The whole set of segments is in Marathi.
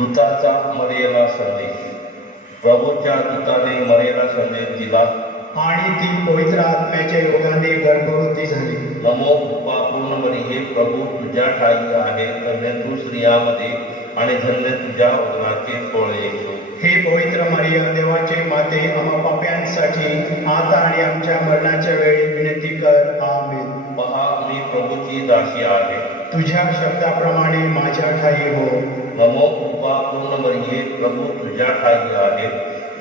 दूताचा मरियेला संदेश. प्रभूच्या दूताने मरियेला संदेश दिला आणि ती पवित्र आत्म्याच्या योगाने गर्भवती झाली. नमो कृपा पूर्ण मरिये, प्रभू तुझ्या ठाई आहे, धन्य तू स्त्रियामध्ये आणि धन्य तुझ्या उदराचे फळ येशू. हे पवित्र मरिय, देवाचे माते, आम्हा पाप्यांसाठी आता आणि आमच्या मरणाच्या वेळी विनंती कर. आमेन. पहा, मी प्रभूची दासी आहे, तुझ्या शब्दाप्रमाणे माझ्या ठाई हो. नमो कृपा पूर्ण मरिये, प्रभू तुझ्या ठाई आहे,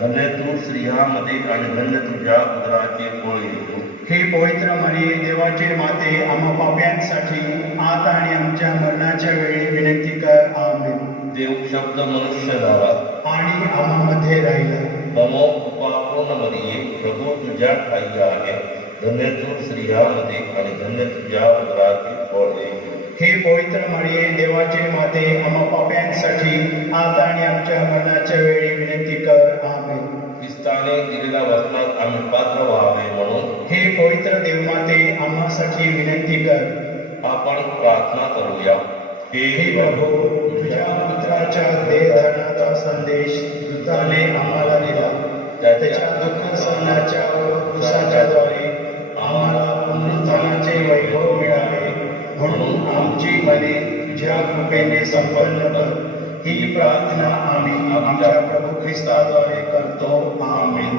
धन्य तू स्त्रियांमध्ये आणि धन्य तुझ्या उदराचे फळ येशू. हे पवित्र मरिये, देवाचे माते, आम्हा पाप्यांसाठी आता आणि आमच्या मरणाच्या वेळी विनंती कर. आमेन. देव शब्द मनुष्य झाला आणि आम्हामध्ये राहिला. नमो कृपा पूर्ण मरिये, प्रभू तुझ्या ठाई आहे, धन्य तू स्त्रियांमध्ये आणि धन्य तुझ्या उदराचे फळ येशू. हे पवित्र मरिये, देवाचे माते, आम्हा पाप्यांसाठी आता आणि आमच्या मरणाच्या वेळी विनंती कर. आमेन. ख्रिस्ताने दिलेल्या वचनात आम्ही पात्र व्हावे म्हणून हे पवित्र देवमाते, आम्हासाठी विनंती कर. आपण प्रार्थना करूया. हे प्रभू, तुझ्या पुत्राच्या देहधारणाचा संदेश दूताने आम्हाला दिला. त्याच्या दुःख सहनाच्या व क्रूसाच्याद्वारे आम्हाला पुनरुत्थानाचे वैभव मिळावे, म्हणून आमची मने तुझ्या कृपेने संपन्न कर. ही प्रार्थना आम्ही आमच्या प्रभू ख्रिस्ताद्वारे करतो. आमेन.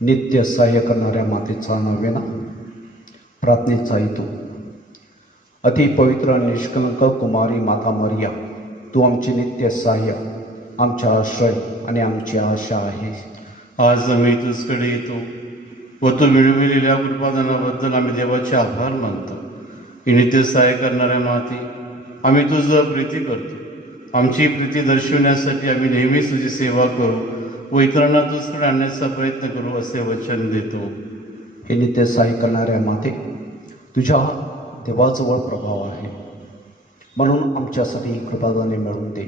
नित्य सहाय्य करणाऱ्या मातेचा नवेना. प्रार्थनेचा हेतू. अति पवित्र निष्कलंक कुमारी माता मरिया, तू आमचे नित्य सहाय्य, आमचा आश्रय आणि आमची आशा आहे. आज आम्ही तुझकडे येतो व तू मिळविलेल्या कृपादानाबद्दल आम्ही देवाचे आभार मानतो. ही नित्य सहाय्य करणाऱ्या माते, आम्ही तुझं प्रीती करतो. आमची प्रीती दर्शवण्यासाठी आम्ही नेहमीच तुझी सेवा करू व इतरांना तुझकडे आणण्याचा प्रयत्न करू असे वचन देतो. हे नित्य सहाय्य करणाऱ्या माते, तुझ्या देवाजवळ प्रभाव आहे, म्हणून आमच्यासाठी कृपादाने मिळवून दे.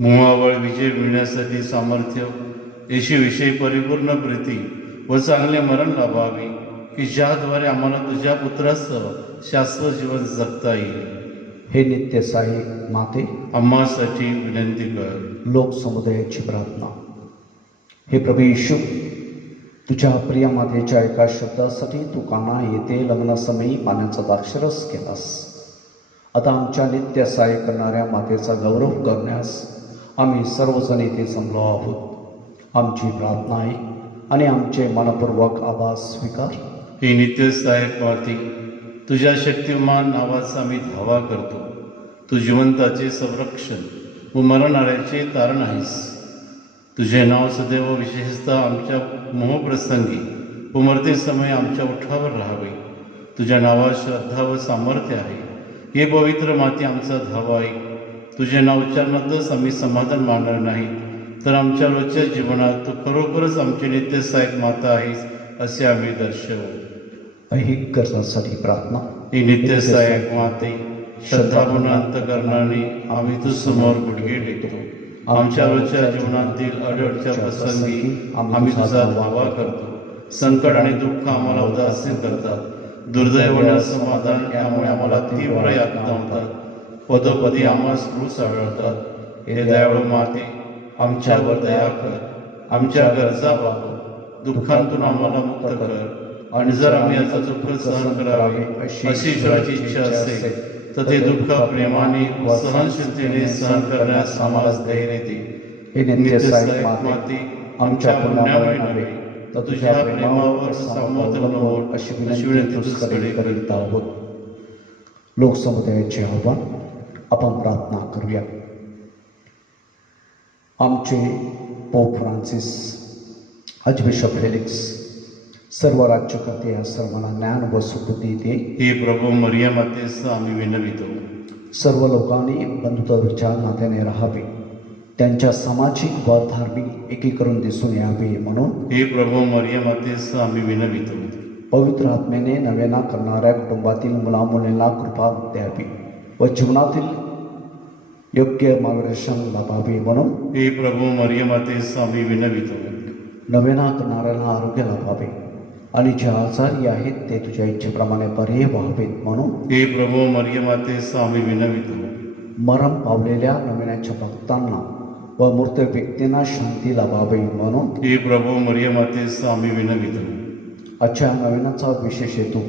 मोहावर विजय मिळण्यासाठी सामर्थ्य, येशूविषयी परिपूर्ण प्रीती व चांगले मरण लाभावे, की ज्याद्वारे आम्हाला तुझ्या पुत्रासह शाश्वत जीवन जगता येईल. हे नित्य सहाय्य माते, आम्हासाठी विनंती कर. लोकसमुदायाची प्रार्थना. हे प्रभू येशू, तुझ्या प्रिय मातेच्या एका शब्दासाठी तू काना येथे लग्नासमयी पाण्याचा दाक्षरस केलास. आता आमच्या नित्य सहाय्य करणाऱ्या मातेचा गौरव करण्यास आम्ही सर्वजण येथे जमलो आहोत. आमची प्रार्थना आहे आणि आमचे मनपूर्वक आभार स्वीकार. ही नित्य सहाय्यक माते, तुझ्या शक्तिमान नावाचा आम्ही धावा करतो. तू जिवंताचे संरक्षण व मरणाऱ्याचे तारण आहेस. तुझे नाव सदैव विशेषतः आमच्या मोहप्रसंगी व मरते समय आमच्या ओठावर राहावे. तुझ्या नावात श्रद्धा व सामर्थ्य आहे. हे पवित्र माते, आमचा धावा आहे. तुझे नाव उच्चारणातच आम्ही समाधान मानणार नाही, तर आमच्या रोजच्या जीवनात तू खरोखरच आमची नित्य सहाय्यक माता आहेस असे आम्ही दर्शवू. ऐहिक गरजांसाठी प्रार्थना. ही नित्य सहाय्यक माते, श्रद्धापूर्ण अंतकरणाने आम्ही तुझसमोर गुडघे टेकतो. आमच्या रोजच्या जीवनातील अडचणीच्या प्रसंगी आम्ही तुझा धावा करतो. संकट आणि दुःख आम्हाला उदासीन करतात. दुर्दैव आणि असमाधान यामुळे आम्हाला तीव्र यातना होतात. पदोपदी आम्हाला क्रूस आढळतात. हे दयाळू माते, आमच्यावर दया कर. आमच्या गरजा भागव. दुःखांतून आम्हाला मुक्त कर. आणि जर आम्ही याचा दुःख सहन करावे अशी ईश्वराची इच्छा असेल, तर ते दुःख प्रेमाने व सहनशीलतेने सहन करण्यास आम्हाला धैर्य दे. हे नित्य सहाय्यक माते, आमच्या पुण्यामुळे नव्हे तर तुझ्या प्रेमावर समोर अशी विनंती तुझकडे करीत आहोत. लोकसमुदायाचे आव्हान आपण प्रार्थना करूया. आमचे पोप फ्रान्सिस, आर्चबिशप फेलिक्स, सर्व राज्यकर्ते या सर्वांना ज्ञान व सुबुद्धी दे. हे प्रभू मरिया मातेस आम्ही विनवितो. सर्व लोकांनी बंधुत्वाच्या नात्याने राहावे, त्यांच्या सामाजिक व धार्मिक एकीकरण दिसून यावे म्हणून हे प्रभू मरिया मातेस आम्ही विनवितो. पवित्र आत्मेने नव्याना करणाऱ्या कुटुंबातील मुलामुलींना कृपा द्यावी व जीवनातील योग्य मार्गदर्शन लाभावे म्हणून हे प्रभू मरिया मातेस आम्ही विनवितो. नव्याना करणाऱ्याला आरोग्य लाभावे आणि जे आजारी आहेत ते तुझ्या इच्छेप्रमाणे बरे व्हावेत म्हणून हे प्रभू मरिया मातेस आम्ही विनवितो. मरण पावलेल्या नव्याच्या भक्तांना व मृत व्यक्तींना शांती लाभावी म्हणून हे प्रभू मरिया मातेस आम्ही विनवितो. आजच्या नवीनाचा विशेष हेतू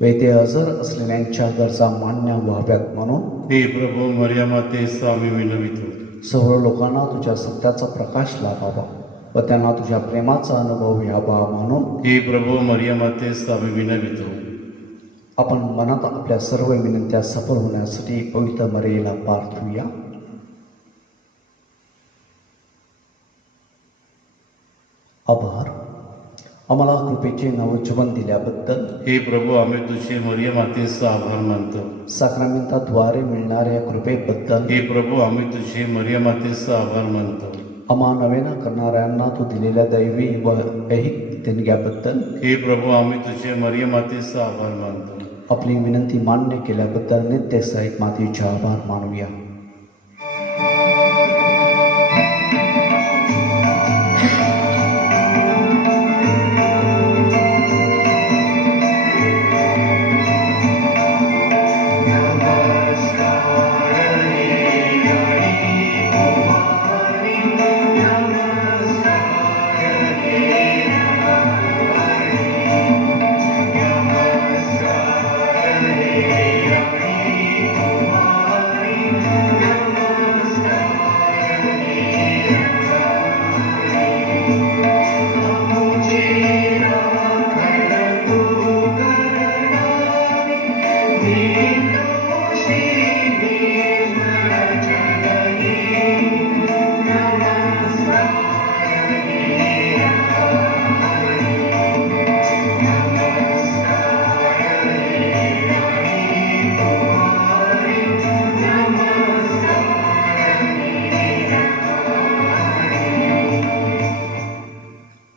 वैद्य हजर असलेल्यांच्या गरजा मान्य व्हाव्यात म्हणून हे प्रभू मरिया मातेस आम्ही विनवितो. सर्व लोकांना तुझ्या सत्याचा प्रकाश लाभावा व त्यांना तुझ्या प्रेमाचा अनुभव यावा म्हणून हे प्रभू मरिया मातेस आम्ही विनवितो. आपण मनात आपल्या सर्व विनंत्या सफल होण्यासाठी पवित्र मरियेला प्रार्थूया. आभार. आम्हाला कृपेचे नवजीवन दिल्याबद्दल. हे प्रभू आम्ही तुझे मरिया मातेचा आभार मानतो. साक्रामेंटाद्वारे मिळणाऱ्या कृपेबद्दल. हे प्रभू आम्ही तुझे मरिया मातेचा आभार मानतो. आम्हा नवेना करणाऱ्यांना तू दिलेल्या दैवी व ऐहिक देणग्याबद्दल. हे प्रभू आम्ही तुझे मरिया मातेचा आभार मानतो. आपली विनंती मान्य केल्याबद्दल नित्य सहित मातेचे आभार मानूया.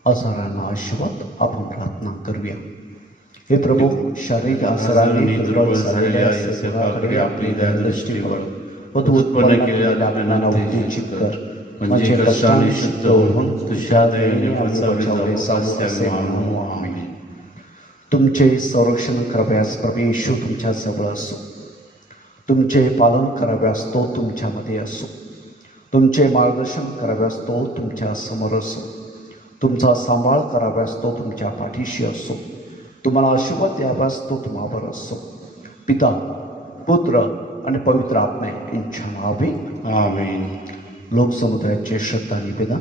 आजारांना आशीर्वाद आपण प्रार्थना करूया. हे प्रभू, शारीरिक आजारांनी दुर्बल झालेल्या सेवकाकडे आपली दयादृष्टी वळ व तू उत्पन्न केलेल्या दानांना उद्देशित कर, म्हणजे कष्टाने शुद्ध होऊन तुझ्या दयेने बचावले असे मानू. आमेन. तुमचे संरक्षण कराव्यास प्रभू येशू तुमच्या जवळ असो, तुमचे पालन कराव्यास तो तुमच्यामध्ये असो, तुमचे मार्गदर्शन कराव्यास तो तुमच्या समोर असो, तुमचा सांभाळ कराव्यास तो तुमच्या पाठीशी असो, तुम्हाला आशीर्वाद द्याव्यास तो तुम्हावर असो. पिता, पुत्र आणि पवित्र आत्मा यांच्या नावे आमेन. लोकसमुदायाचे श्रद्धा निवेदन.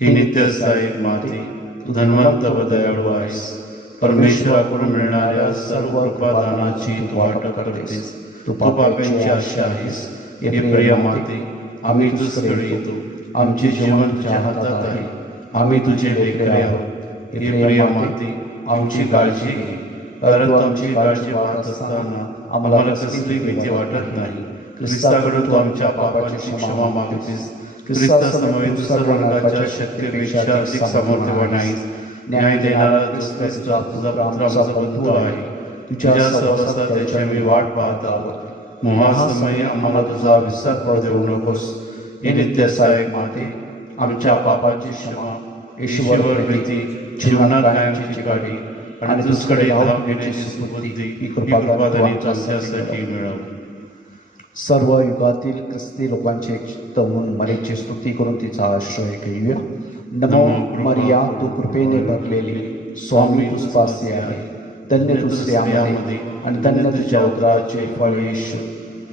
हे नित्य साहेब माते, तू धन्वंत व दयाळू आहेस. परमेश्वराकडून मिळणाऱ्या सर्व कृपादानाची तू वाटप करतेस. तू पापांची आशा आहेस. हे प्रिय माते, आम्ही तुझकडे येतो. आमचे जीवन तुझ्या हातात आहे. आम्ही तुझे लेकरे आहोत. हे प्रिय माते, आमची काळजी घे, कारण तू आमची काळजी पाहत असताना आम्हाला कसली भीती वाटत नाही. ख्रिस्ताकडे तू आमच्या पापाची क्षमा मागतेस. ख्रिस्तासमवेत सर्व नरकाच्या शक्तीपेक्षा अधिक सामर्थ्यवान आहेस. न्याय देणारा ख्रिस्त तुझा पुत्र आमचा बंधू आहे. तुझ्या सहवासात त्याची आम्ही वाट पाहत आहोत. मोहासमयी आम्हाला तुझा विसर पडू देऊ नकोस. हे नित्य सहायक माते, आमच्या पापाची क्षमा, ईश्वर प्रीती, जीवनात कायमची चिकाटी आणि तुझकडे धाव घेण्याची सुबुद्धी ही कृपादानी तुझ्यासाठी मिळव. सर्व युगातील ख्रिस्ती लोकांचे चित्त होऊन मरेची स्तुती करून तिचा आश्रय घेऊया. नमो मरिया, तू कृपेने भरलेली, स्वामी तुझपासी आहे. धन्य तू स्त्रियांमध्ये आणि धन्य तुझ्या उदराचे फळ येशू.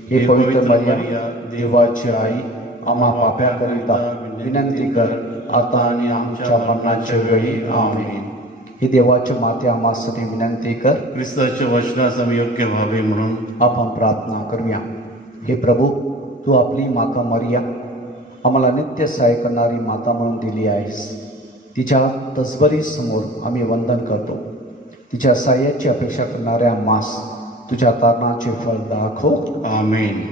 हे पवित्र मरिया, देवाची आई, आम्हा पाप्याकरिता विनंती कर, आता आणि आमच्या मरणाच्या वेळी आमेन. हे देवाच्या माते आम्हासाठी विनंती कर. ख्रिस्ताच्या वचनास आम्ही योग्य व्हावे म्हणून आपण प्रार्थना करूया. हे प्रभू, तू आपली माता मरिया आम्हाला नित्य सहाय्य करणारी माता म्हणून दिली आहेस. तिच्या तसबरी समोर आम्ही वंदन करतो. तिच्या सहाय्याची अपेक्षा करणाऱ्या आम्हास तुझ्या तारणाचे फळ दाखव. आमेन.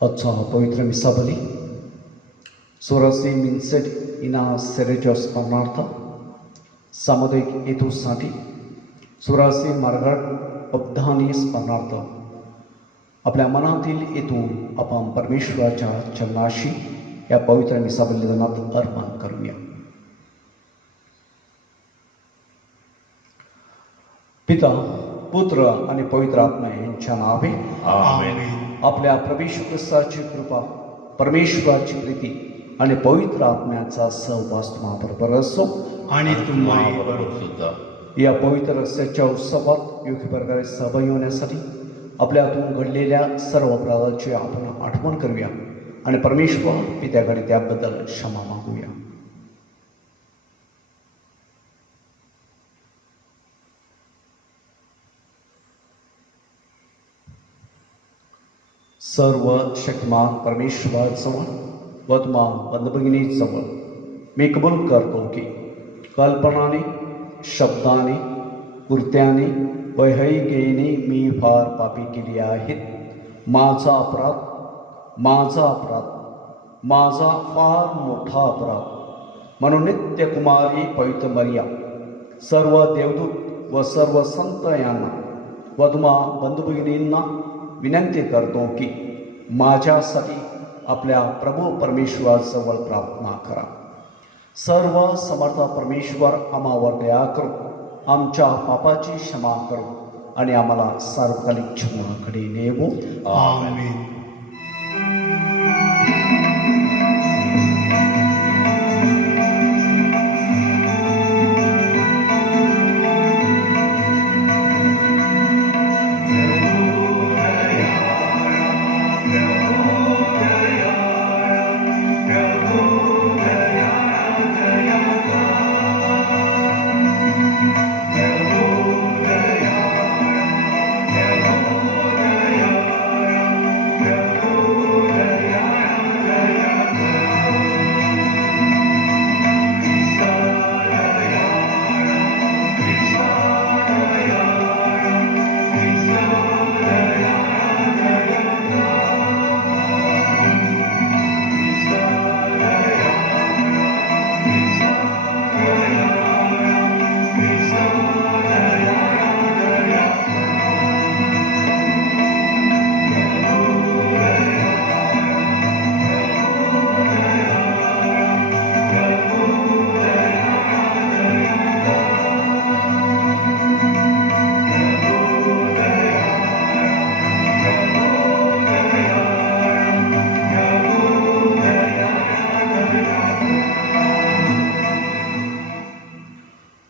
आजचा पवित्र मिसाबली सोरासी मिन्सेट इना सेरेजो स्मरणार्थ सामुदायिक हेतूसाठी सोरासी मार्गाट अब्धानी स्मरणार्थ आपल्या मनातील हेतू आपण परमेश्वराच्या चरणाशी या पवित्र मिसाबलीदानात अर्पण करूया. पिता, पुत्र आणि पवित्र आत्मा यांच्या नावे आमेन. आपल्या प्रभू येशू ख्रिस्ताची कृपा, परमेश्वराची प्रीती आणि पवित्र आत्म्याचा सहवास तुम्हाबरोबर असो. आणि तुम्हाला बरोबर सुद्धा या पवित्र रस्त्याच्या उत्सवात योग्य प्रकारे सहभागी होण्यासाठी आपल्यातून घडलेल्या सर्व अपराधाची आपण आठवण करूया आणि परमेश्वर पित्याकडे त्याबद्दल क्षमा मागूया. सर्व शक्तिमान परमेश्वराजवळ व तुम्हा बंधभगिनीजवळ मी कबूल करतो की कल्पनाने, शब्दाने, कृत्याने, वैहिकेने मी फार पापी केली आहेत. माझा अपराध, माझा फार मोठा अपराध. म्हणून नित्य कुमारी पवित्र मरिया, सर्व देवदूत व सर्व संत यांना व तुम्हा बंधुभगिनींना विनंती करतो की माझ्यासाठी आपल्या प्रभू परमेश्वराजवळ प्रार्थना करा. सर्व समर्थ परमेश्वर आम्हावर दया करू, आमच्या पापाची क्षमा करू आणि आम्हाला सार्वकालिक जीवनाकडे नेवो. आमेन.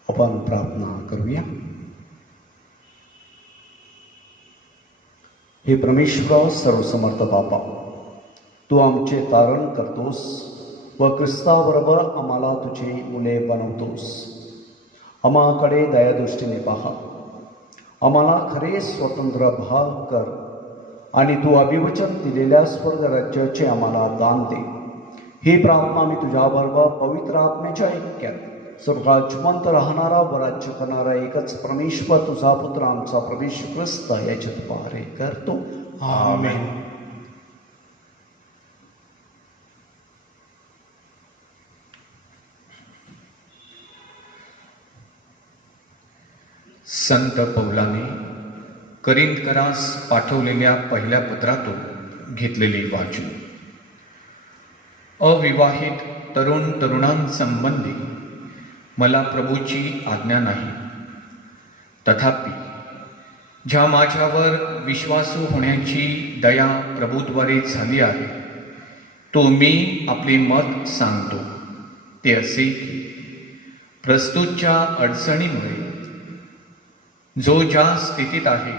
आपण प्रार्थना करूया. हे परमेश्वरा सर्वसमर्थ बापा, तू आमचे तारण करतोस व ख्रिस्ताबरोबर आम्हाला तुझी मुले बनवतोस. आम्हाकडे दयादृष्टीने पहा, आम्हाला खरे स्वतंत्र भाग कर आणि तू अभिवचन दिलेल्या स्वर्ग राज्याचे आम्हाला दान दे. ही प्रार्थना मी तुझ्याबरोबर पवित्र आत्म्याच्या ऐक्यात स्वर्गात जिवंत राहणारा व राज्य करणारा एकच परमेश्वर तुझा पुत्र आमचा प्रभू येशू ख्रिस्त याच्यात द्वारे करतो. आमेन. संत पौलाने करिंथकरास पाठवलेल्या पहिल्या पत्रातून घेतलेली वाचून. अविवाहित तरुण तरुणांसंबंधी मला प्रभूची आज्ञा नाही, तथापि ज्या माझ्यावर विश्वासू होण्याची दया प्रभूद्वारे झाली आहे, तो मी आपले मत सांगतो. ते असे की प्रस्तुतच्या अडचणीमुळे जो ज्या स्थितीत आहे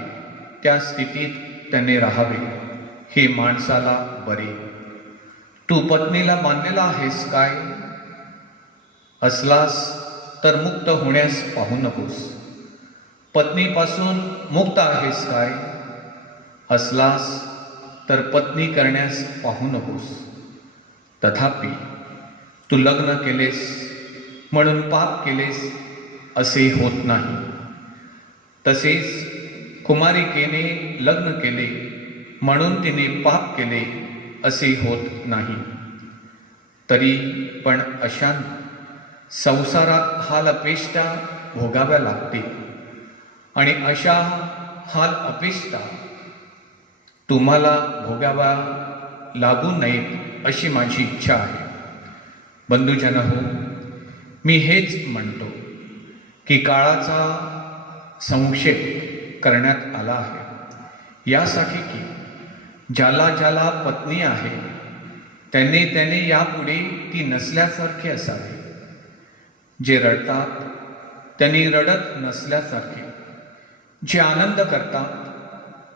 त्या स्थितीत त्याने राहावे, हे माणसाला बरे. तू पत्नीला मानलेला आहेस काय? असलास तर मुक्त होण्यास पाहू नकोस. पत्नीपासून मुक्त आहेस काय? असलास तर पत्नी करण्यास पाहू नकोस. तथापि तू लग्न केलेस म्हणून पाप केलेस असे होत नाही. तसेच कुमारिकेने लग्न केले म्हणून तिने पाप केले असे होत नाही. तरी पण अशा संसारात हाल अपेष्टा भोगाव्या लागते आणि अशा हाल अपेष्टा तुम्हाला भोगाव्या लागू नयेत अशी माझी इच्छा आहे. बंधुजनहो, मी हेच म्हणतो की काळाचा संक्षेप करण्यात आला आहे, यासाठी की ज्याला ज्याला पत्नी आहे त्याने यापुढे ती नसल्यासारखे असावे. जे रडतात त्यांनी रडत नसल्यासारखे, जे आनंद करतात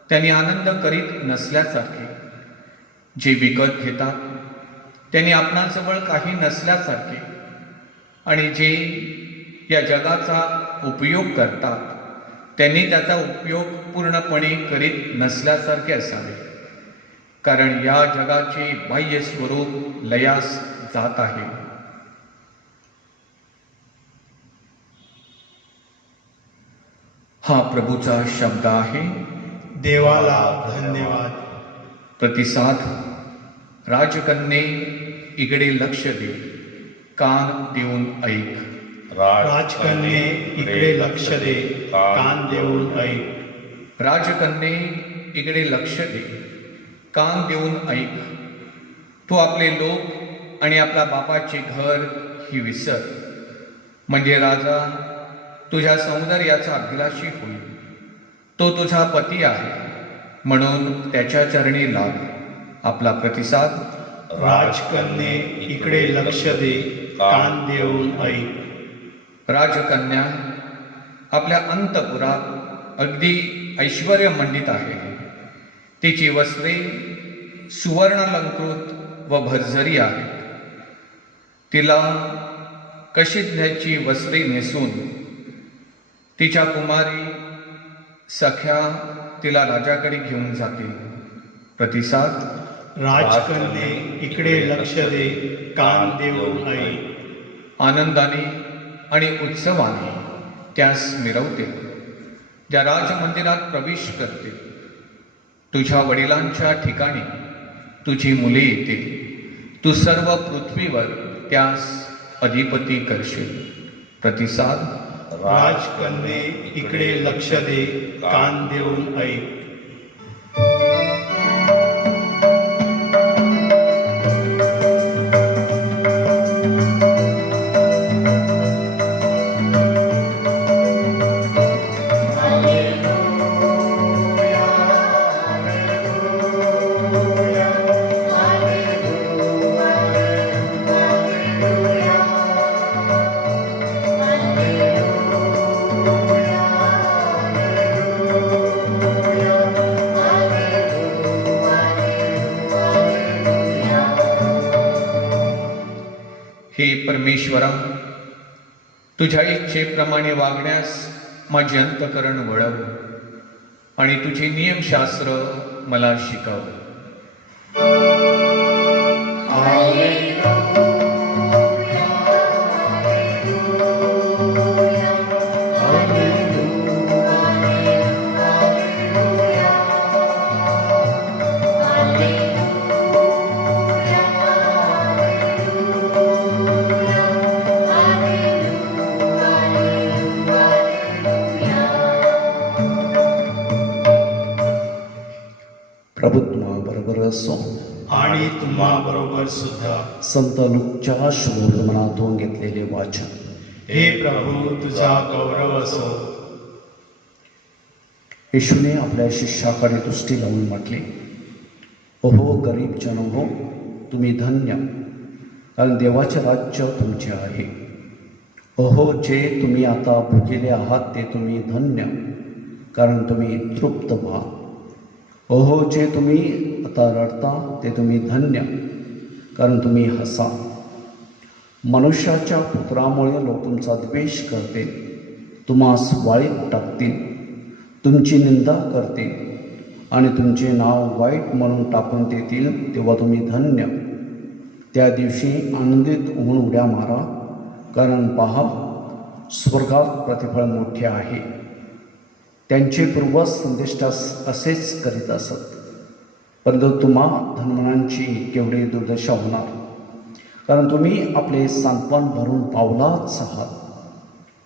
त्यांनी आनंद करीत नसल्यासारखे, जे विकत घेतात त्यांनी आपणाजवळ काही नसल्यासारखे, आणि जे या जगाचा उपयोग करतात त्यांनी त्याचा उपयोग पूर्णपणे करीत नसल्यासारखे असावे. कारण या जगाचे बाह्य स्वरूप लयास जात आहे. हा प्रभूचा शब्द आहे. देवाला धन्यवाद. प्रतिसाद. राजकन्ये इकडे लक्ष दे, कान देऊन ऐक. राजकन्ये इकडे लक्ष दे, कान देऊन ऐक. राजकन्ये इकडे लक्ष दे, कान देऊन ऐक. तू आपले लोक आणि आपल्या बापाचे घर ही विसर, म्हणजे राजा तुझ्या सौंदर्याचा अभिलाषी होईल. तो तुझा पती आहे म्हणून त्याच्या चरणी लाग. आपला प्रतिसाद. राजकन्ये इकडे लक्ष दे, कान देऊन ऐक. राजकन्या आपल्या अंतपुरात अगदी ऐश्वर्यमंडित आहे. तिची वस्त्रे सुवर्णालंकृत व भरझरी आहेत. तिला कशिध्याची वस्त्रे नेसून तिच्या कुमारी सख्या तिला राजाकडे घेऊन जातील. प्रतिसाद. राजकन्ये इकडे लक्ष दे, कान देऊन ऐक. आनंदाने आणि उत्सवाने त्यास मिरवतील. त्या राजमंदिरात प्रवेश करतील. तुझ्या वडिलांच्या ठिकाणी तुझी मुले येतील. तू सर्व पृथ्वीवर त्यास अधिपती करशील. प्रतिसाद. राजकन्ये इकडे लक्ष दे, कान देऊन ऐक. परमेश्वरा, तुझ्या इच्छेप्रमाणे वागण्यास माझे अंतकरण वळव आणि तुझे नियमशास्त्र मला शिकव. प्रभू तुम्हा बरोबर असो. आणि तुम्हा बरोबर सुद्धा. संत लूकच्या शुभवर्तमानातून घेतलेले वाचन. हे प्रभू, तुझा गौरव असो. येशूने आपल्या शिष्याकडे दृष्टी लावून म्हटले, ओहो गरीब जन हो, तुम्ही धन्य, कारण देवाचे राज्य तुमचे आहे. ओहो जे तुम्ही आता भुकेले आहात ते तुम्ही धन्य, कारण तुम्ही तृप्त व्हा. ओहो जे तुम्ही आता रडता ते तुम्ही धन्य, कारण तुम्ही हसा. मनुष्याच्या पुत्रामुळे लोक तुमचा द्वेष करतील, तुम्हास वाळीत टाकतील, तुमची निंदा करतील आणि तुमचे नाव वाईट म्हणून टाकून देतील, तेव्हा तुम्ही धन्य. त्या दिवशी आनंदित होऊन उड्या मारा, कारण पहा स्वर्गात प्रतिफळ मोठे आहे. त्यांचे पूर्वज संदेष्टास असेच करीत असत. परंतु तुम्हा धनवानांची केवढी दुर्दशा होणार, कारण तुम्ही आपले सांत्वन भरून पावलाच आहात.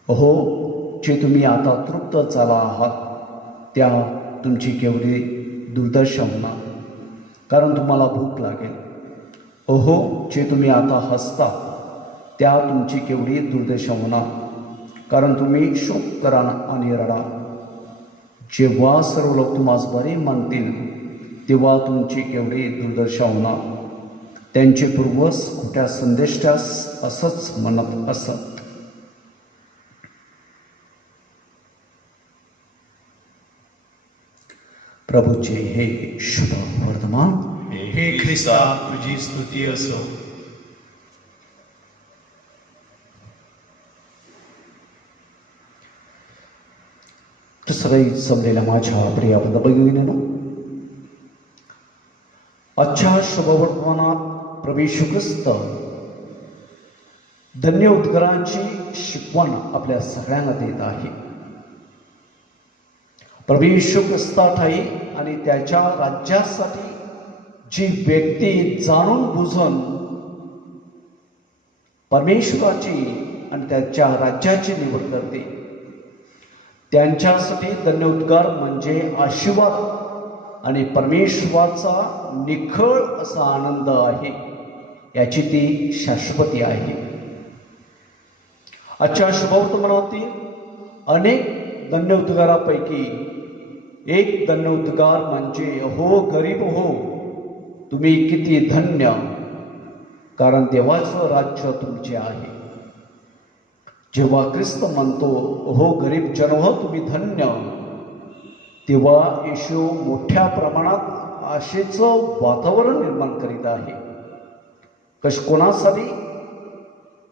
अहो जे तुम्ही आता तृप्त झाला आहात त्या तुमची केवढी दुर्दशा होणार, कारण तुम्हाला भूक लागेल. अहो जे तुम्ही आता हसता त्या तुमची केवढी दुर्दशा होणार, कारण तुम्ही शोक करा आणि रडा. जेव्हा सर्व लोक तुम्हास बरे मानतील तेव्हा तुमची केवढी दुर्दशा होणार. त्यांचे पूर्वज खोट्या संदेष्टास असंच म्हणत असत. प्रभूचे हे शुभ वर्तमान. हे ख्रिस्ता, तुझी स्तुती असो. तर सगळी जमलेल्या माझ्या प्रिय बंधू-भगिनींनो, आजच्या शुभवर्तमानात प्रभू येशू ख्रिस्त धन्य उद्गारांची शिकवण आपल्या सगळ्यांना देत आहे. प्रभू येशू ख्रिस्ताठाई आणि त्याच्या राज्यासाठी जी व्यक्ती जाणून बुजून परमेश्वराची आणि त्याच्या राज्याची निवड करते त्यांच्यासाठी धन्य उद्गार म्हणजे आशीर्वाद आणि परमेश्वराचा निखळ असा आनंद आहे. याची ती शाश्वती आहे. आजच्या शुभवर्तमानातील अनेक धन्य उद्गारापैकी एक धन्य उद्गार म्हणजे हो गरीब हो, तुम्ही किती धन्य, कारण देवाचं राज्य तुमचे आहे. जेव्हा ख्रिस्त म्हणतो हो गरीब जन हो तुम्ही धन्य, तेव्हा येशू मोठ्या प्रमाणात आशेचं वातावरण निर्माण करीत आहे. कोणासाठी?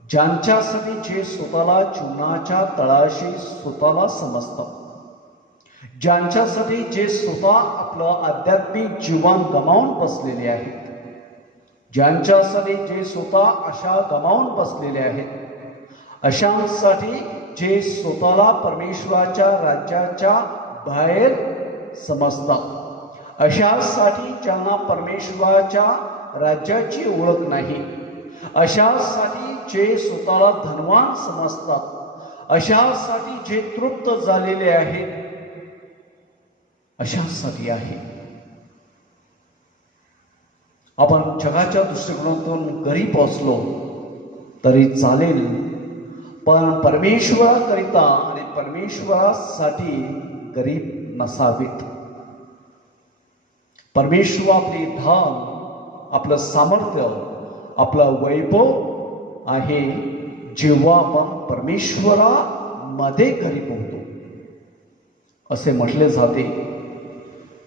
ज्यांच्यासाठी जे स्वतःला जीवनाच्या तळाशी स्वतःला समजतात, ज्यांच्यासाठी जे स्वतः आपलं आध्यात्मिक जीवन गमावून बसलेले आहेत, ज्यांच्यासाठी जे स्वतः आशा गमावून बसलेले आहेत, अशांसाठी जे स्वतःला परमेश्वराच्या राज्याच्या बाहेर समजतात, अशासाठी ज्यांना परमेश्वराच्या राज्याची ओळख नाही, अशासाठी जे स्वतःला धनवान समजतात, अशासाठी जे तृप्त झालेले आहेत, अशासाठी आहे. आपण जगाच्या दृष्टिकोनातून गरीब असलो तरी चालेल, पण परमेश्वराकरिता आणि परमेश्वरासाठी गरीब नसावेत. परमेश्वर आपली धन, आपलं सामर्थ्य, आपलं वैभव आहे जेव्हा आपण परमेश्वरामध्ये गरीब होतो. असे म्हटले जाते,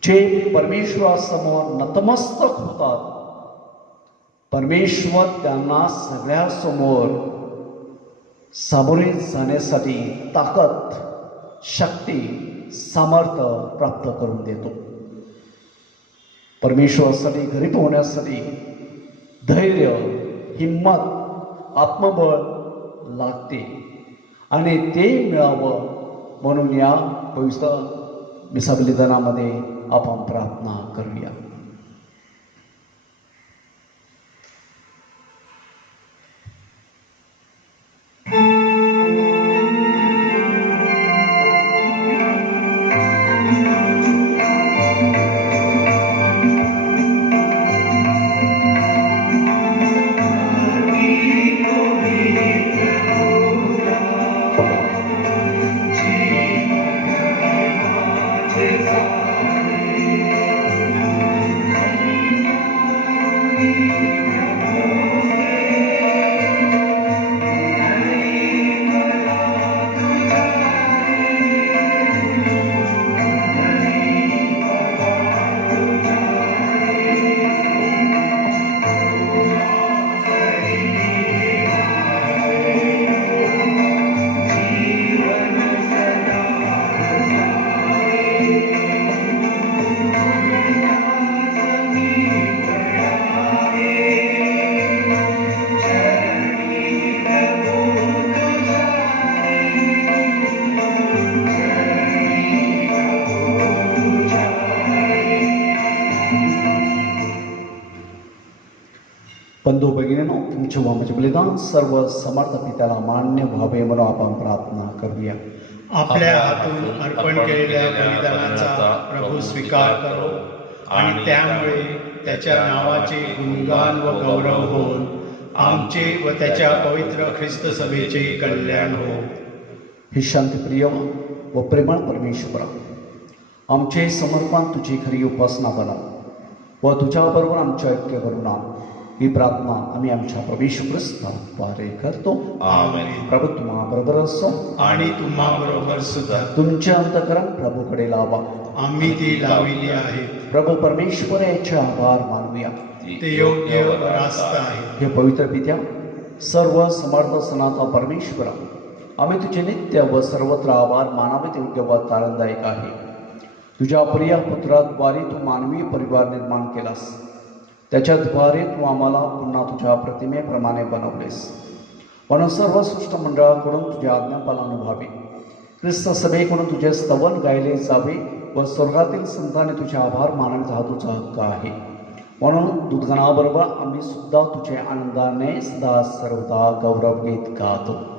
जे परमेश्वरासमोर नतमस्तक होतात परमेश्वर त्यांना सगळ्यासमोर सामोरे जाण्यासाठी ताकद, शक्ती, सामर्थ्य प्राप्त करून देतो. परमेश्वरासाठी घरी पोहोण्यासाठी धैर्य, हिंमत, आत्मबळ लागते आणि ते मिळावं म्हणून या पवित्र मिसा बलिदानामध्ये आपण प्रार्थना करूया. बंधू भगिनींनो, तुमचे व माझे बलिदान सर्व समर्थ पित्याला मान्य व्हावे म्हणून आपण प्रार्थना करूया. आपल्या हातून अर्पण केलेल्या बलिदानाचा प्रभू स्वीकार करो आणि त्यामुळे त्याच्या नावाचे गुणगान व गौरव होऊन आमचे व त्याच्या पवित्र ख्रिस्त सभेचे कल्याण हो. हे शांतिप्रिय व प्रेमळ परमेश्वरा, आमचे समर्पण तुझी खरी उपासना बनव व तुझ्याबरोबर आमचे ऐक्य करून आण. ही प्रार्थना आम्ही आमच्या प्रभू येशू ख्रिस्ताद्वारे करतो. आमेन. प्रभू तुम्हा बरोबर असो आणि तुम्हा बरोबर सुद्धा. तुमचे अंतकरण प्रभूकडे लावा. आम्ही ती लावली आहे. प्रभू परमेश्वर याचे आभार मानूया. ते योग्य व रास्त आहे. हे पवित्र पित्या, सर्व समर्थ सनातन परमेश्वरा, आम्ही तुझे नित्य व सर्वत्र आभार मानावे ते योग्य व तारणदायक आहे. तुझ्या प्रिय पुत्राद्वारे तू मानवी परिवार निर्माण केलास. त्याच्याद्वारे तू आम्हाला पुन्हा तुझ्या प्रतिमेप्रमाणे बनवलेस. म्हणून सर्व सृष्ट मंडळाकडून तुझ्या आज्ञापालन व्हावे. ख्रिस्त सभेकडून तुझे स्तवन गायले जावे व स्वर्गातील संतांनी तुझे आभार मानावे हा तुझा हक्क आहे. म्हणून दूतगणाबरोबर आम्ही सुद्धा तुझे आनंदाने सदा सर्वदा गौरव गीत गातो.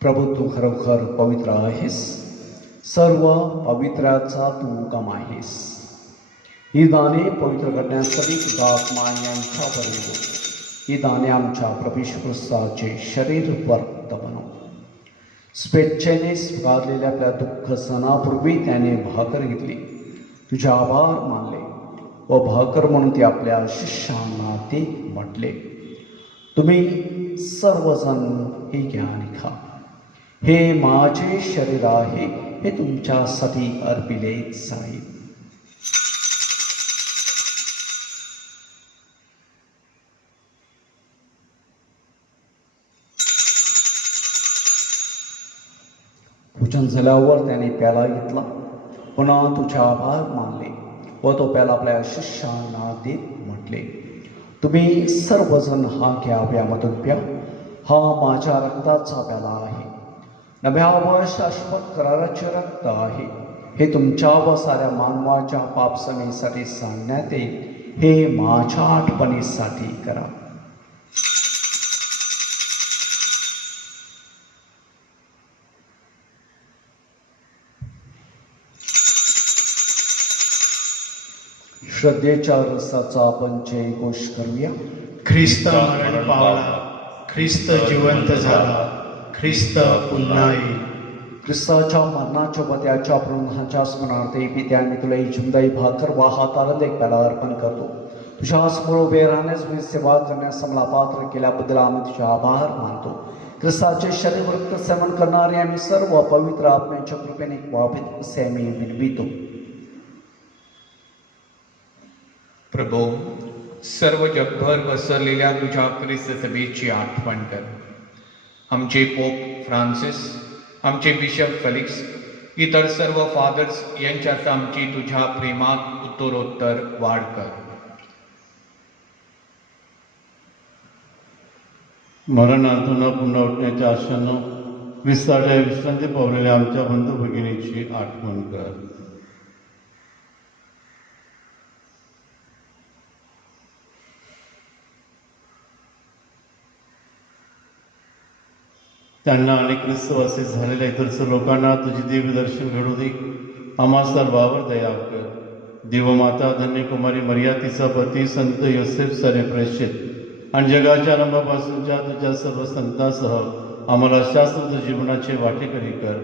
प्रभू तू खरोखर पवित्र आहेस. सर्व पवित्राचा तू उगम आहेस. ही दाने पवित्र करण्यासाठी तुझा आत्मा यांच्यावर येतो. ही दाने आमच्या प्रभू येशू ख्रिस्ताचे शरीर वर्त बनव. स्वेच्छेने स्वीकारलेल्या आपल्या दुःख सणापूर्वी त्याने भाकर घेतली, तुझे आभार मानले व भाकर म्हणून ते आपल्या शिष्यांना ते म्हटले, तुम्ही सर्वजण हे घ्या आणि खा. हे माझे शरीर आहे, हे तुमच्यासाठी अर्पिले जाईल. भोजन झाल्यावर त्याने प्याला घेतला, पुन्हा तुझे आभार मानले व तो प्याला आपल्या शिष्यांना देत म्हटले, तुम्ही सर्वजण हा घ्या, यामधून प्या, हा माझ्या रक्ताचा प्याला आहे, नव्या व शाश्वत कराराचे रक्त आहे. हे तुमच्या व साऱ्या मानवाच्या पापसमेसाठी सांगण्यात येईल. हे माझ्या आठवणीसाठी करा. श्रद्धेच्या रसाचा आपण जयघोष करूया. ख्रिस्त मरण पावला, ख्रिस्त जिवंत झाला, ख्रिस्त पुन्हा येईल. ख्रिस्ताच्या मरणाच्या व त्याच्या पुनरुत्थानाच्या स्मरणार्थ पित्याने तुला ही जिवंदायी भाकर व हाताला एक प्याला अर्पण करतो. तुझ्या समोर उभे राहण्यास व सेवा करण्यास मला पात्र केल्याबद्दल आम्ही तुझे आभार मानतो. ख्रिस्ताचे शरीर रक्त सेवन करणारे आम्ही सर्व पवित्र आत्म्याच्या कृपेने व्हावेत असे आम्ही विनवितो. प्रभो, सर्व जगभर पसरलेल्या तुझ्या ख्रिस्त सभेची आठवण कर. आमचे पोप फ्रान्सिस, आमचे बिशप फेलिक्स, इतर सर्व फादर्स यांच्यात आमची तुझ्या प्रेमात उत्तरोत्तर वाढ कर. मरणातून पुन्हा उठण्याच्या आशेनं विस्तारल्या विश्रांती पावलेल्या आमच्या बंधू भगिनीची आठवण कर. त्यांना आणि ख्रिस्तवासी झालेल्या इतर सर्व लोकांना तुझे दिव्य दर्शन घडू दे. आम्हा सर्वावर दया कर. देवमाता धन्य कुमारी मर्या, तिचा पती संत योसेफ, सारे प्रेषित आणि जगाच्या आरंभापासूनच्या तुझ्या सर्व संतांसह आम्हाला शाश्वत जीवनाचे वाटेकरी कर.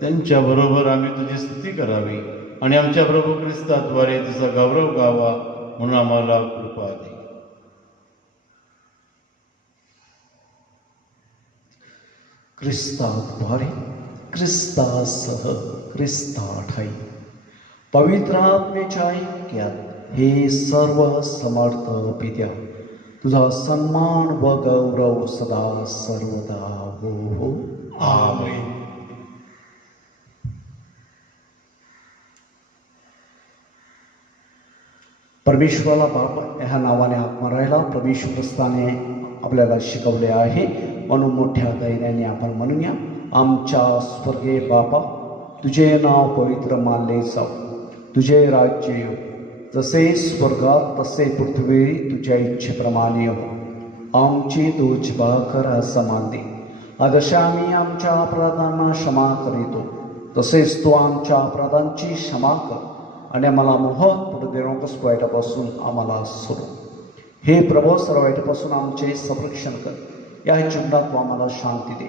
त्यांच्याबरोबर आम्ही तुझी स्तुती करावी आणि आमच्या प्रभू ख्रिस्ताद्वारे तुझा गौरव गावा म्हणून आम्हाला कृपा दे. ख्रिस्ताद्वारे, ख्रिस्तासह, ख्रिस्ताठाई पवित्र आत्म्याच्या ऐक्यात हे सर्व समर्थ पित्या, तुझा सन्मान व गौरव सदा सर्वदा हो हो. आमेन. परमेश्वराला बाप ह्या नावाने हाक मारायला प्रभू येशू ख्रिस्ताने आपल्याला शिकवले आहे. म्हणून मोठ्या धैर्याने आपण म्हणूया, आमच्या स्वर्गीय बापा, तुझे नाव पवित्र मानले जाऊ, तुझे राज्य येऊ, जसे स्वर्गात तसे पृथ्वीवर तुझ्या इच्छेप्रमाणे हो. आमची रोज भाकर आज आम्हाला दे. आदर्श आम्ही आमच्या अपराधांना क्षमा करीतो, तसेच तू आमच्या अपराधांची क्षमा कर आणि आम्हाला मोहात पुढे देऊ नकोस, वाईटापासून आम्हाला सोडव. हे प्रभू, सर्व वाईटापासून आमचे संरक्षण कर. या जीवनात तू आम्हाला शांती दे.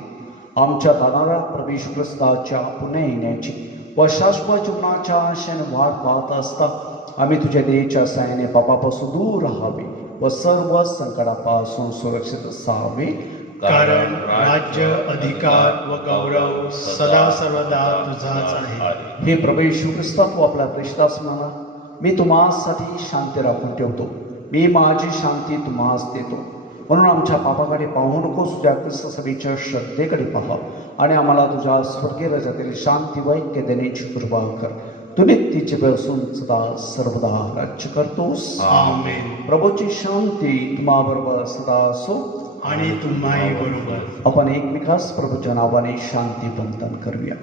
आमच्या दानाला प्रभू येशू ख्रिस्ताच्या पुन्हा येण्याची व शाश्वत जीवनाच्या आशेने वाट पाहत असता आम्ही तुझ्या देहाच्या साहाय्याने पापापासून दूर राहावे व सर्व संकटापासून सुरक्षित असावे. कारण राज्य, अधिकार व गौरव सदा सर्वदा तुझाच आहे. हे प्रभू येशू ख्रिस्ता, तू आपल्या प्रेषितास म्हणा, मी तुम्हासाठी शांती राखून ठेवतो, मी माझी शांती तुम्हास देतो. म्हणून आमच्या पापाकडे पाहू नकोस, तुझ्या ख्रिस्त सभेच्या श्रद्धेकडे पहा आणि आम्हाला तुझ्या स्वर्गीय राज्यातील शांती व ऐक्य देण्याची कृपा कर. तू नित्याचे बसून सदा सर्वदा राज्य करतोस. आमेन. प्रभूची शांती तुम्हाबरोबर सदा असो आणि तुम्हाही बरोबर. आपण एकमेकास प्रभूच्या नावाने शांती बंधन करूया.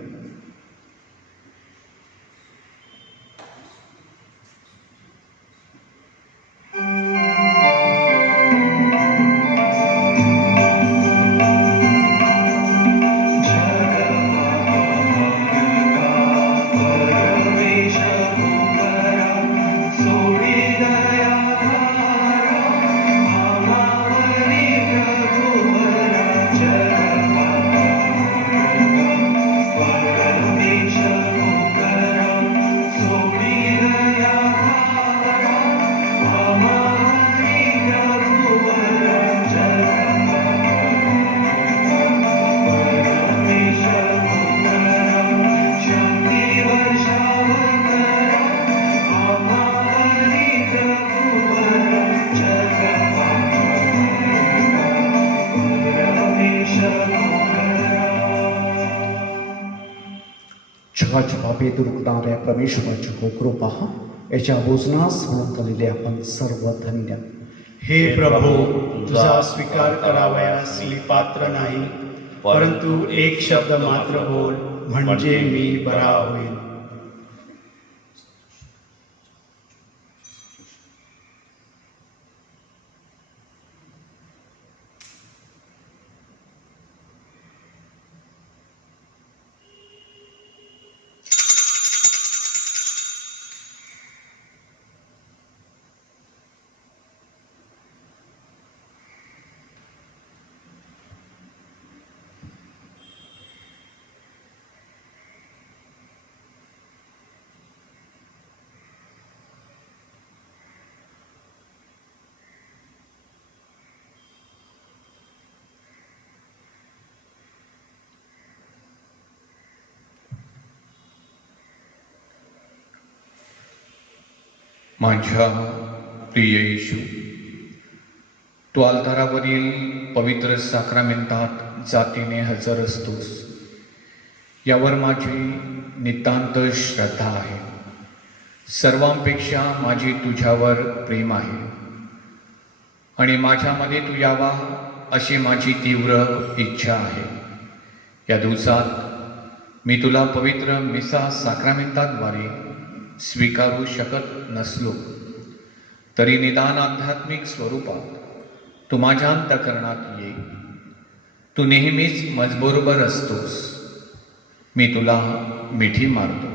Bye. भेद रुकणाऱ्या परमेश्वराची कृपा याच्या भोजनास म्हणून झालेले आपण सर्व धन्य. हे प्रभू, तुझा स्वीकार करावयास मी पात्र नाही, परंतु एक शब्द मात्र बोल, म्हणजे मी बरा होईल. माझ्या प्रिय येशू, तू अल्तारावरील पवित्र साक्रामेंटात जातीने हजर असतोस, यावर माझी नितांत श्रद्धा आहे. सर्वांपेक्षा माझी तुझ्यावर प्रेम आहे आणि माझ्यामध्ये तू यावा अशी माझी तीव्र इच्छा आहे. या दिवसात मी तुला पवित्र मिसा साक्रामेंटाद्वारे स्वीकारू शकत नसलो तरी निदान आध्यात्मिक स्वरूपात तू माझ्या अंतःकरणात ये. तू नेहमीच माझबरोबर असतोस. मी तुला मिठी मारतो.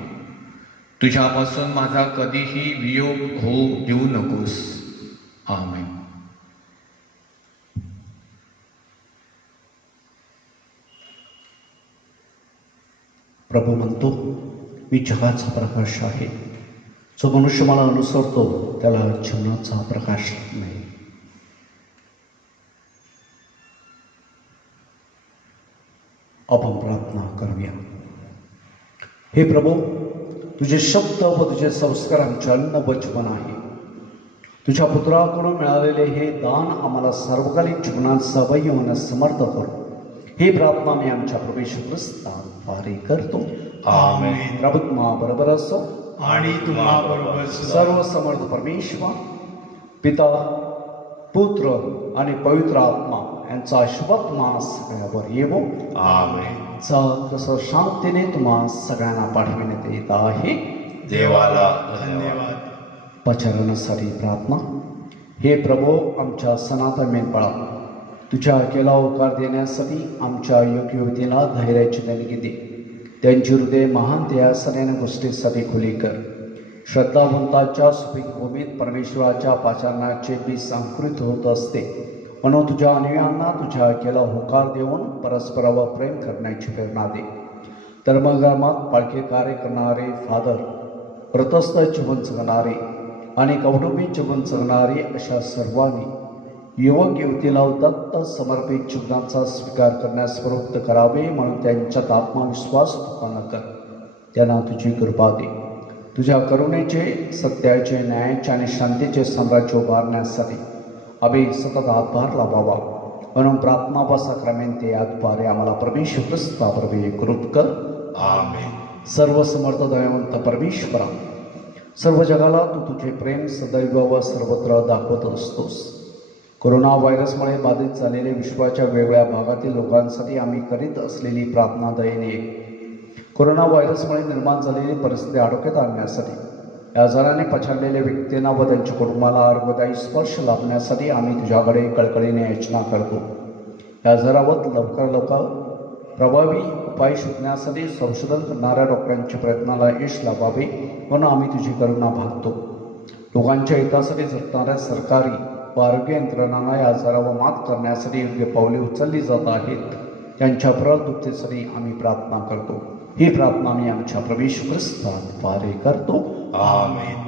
तुझ्यापासून माझा कधीही वियोग होऊ देऊ नकोस. आमेन. प्रभू म्हणतो, मी जगाचा प्रकाश आहे. जो मनुष्य मला अनुसरतो त्याला जीवनाचा प्रकाश नाही. आपण प्रार्थना करूया. हे प्रभू, तुझे शब्द व तुझे संस्कार आमचे अन्न व जीवन आहे. तुझ्या पुत्राकडून मिळालेले हे दान आम्हाला सार्वकालिक जीवनात सहभागी होण्यास समर्थ करू. ही प्रार्थना मी आमच्या प्रभू येशू ख्रिस्ताद्वारे करतो. आमेन. प्रभू तुम्हा बरोबर असो. आणि तुम्हा बरोबर सर्व समर्थ परमेश्वर पिता, पुत्र आणि पवित्र आत्मा यांचा आशीर्वाद तुम्हा सगळ्यावर येवो. आमेन. जसं शांतीने तुम्हा सगळ्यांना पाठविण्यात येत आहे. देवाला धन्यवाद. पचारण्यासाठी प्रार्थना. हे प्रभू, आमच्या सनातन मेंढपाळा, तुझ्या केला होकार देण्यासाठी आमच्या योग्य युवतीला धैर्याची देणगी दे. त्यांची हृदय महान त्या सगळ्या गोष्टीसाठी खुली कर. श्रद्धावंताच्या सुपीक भूमीत परमेश्वराच्या पाचारणाचे बीज अंकुरित होत असते. म्हणून तुझ्या अनुयायांना तुझ्या केला होकार देऊन परस्परावर प्रेम करण्याची प्रेरणा दे. धर्मधर्मात पालखी कार्य करणारे फादर, व्रतस्थ जीवन जगणारे आणि कौटुंबिक जीवन जगणारे अशा सर्वांनी युवक युवतीला दत्त समर्पित जीवनाचा स्वीकार करण्यास प्रवृत्त करावे. म्हणून त्यांच्यात आत्मविश्वास उत्पन्न कर. त्यांना तुझी कृपा दे. तुझ्या करुणेचे, सत्याचे, न्यायाचे आणि शांतीचे साम्राज्य उभारण्यासाठी आम्ही सतत हातभार लावावा. म्हणून प्रार्थना व साक्रामेंटे याद्वारे आम्हाला परमेश्वर ख्रिस्ताबरोबर एकरूप कर. आमेन. सर्व समर्थ दयावंत परमेश्वरा, सर्व जगाला तू तुझे प्रेम सदैव व सर्वत्र दाखवत असतोस. कोरोना व्हायरसमुळे बाधित झालेले विश्वाच्या वेगवेगळ्या भागातील लोकांसाठी आम्ही करीत असलेली प्रार्थना दयेने कोरोना व्हायरसमुळे निर्माण झालेली परिस्थिती आटोक्यात आणण्यासाठी, या आजाराने पछाडलेल्या व्यक्तींना व त्यांच्या कुटुंबाला आरोग्यदायी स्पर्श लाभण्यासाठी आम्ही तुझ्याकडे कळकळीने याचना करतो. या आजारावर लवकर प्रभावी उपाय शोधण्यासाठी संशोधन करणाऱ्या डॉक्टरांच्या प्रयत्नाला यश लाभावे म्हणून आम्ही तुझी करुणा भागतो. लोकांच्या हितासाठी झटणाऱ्या सरकारी व आरोग्य यंत्रणांना या आजारावर मात करण्यासाठी योग्य पावले उचलली जात आहेत. त्यांच्या प्रलुप्तीसाठी आम्ही प्रार्थना करतो. ही प्रार्थना मी आमच्या प्रभू येशू ख्रिस्ताद्वारे करतो. आमेन.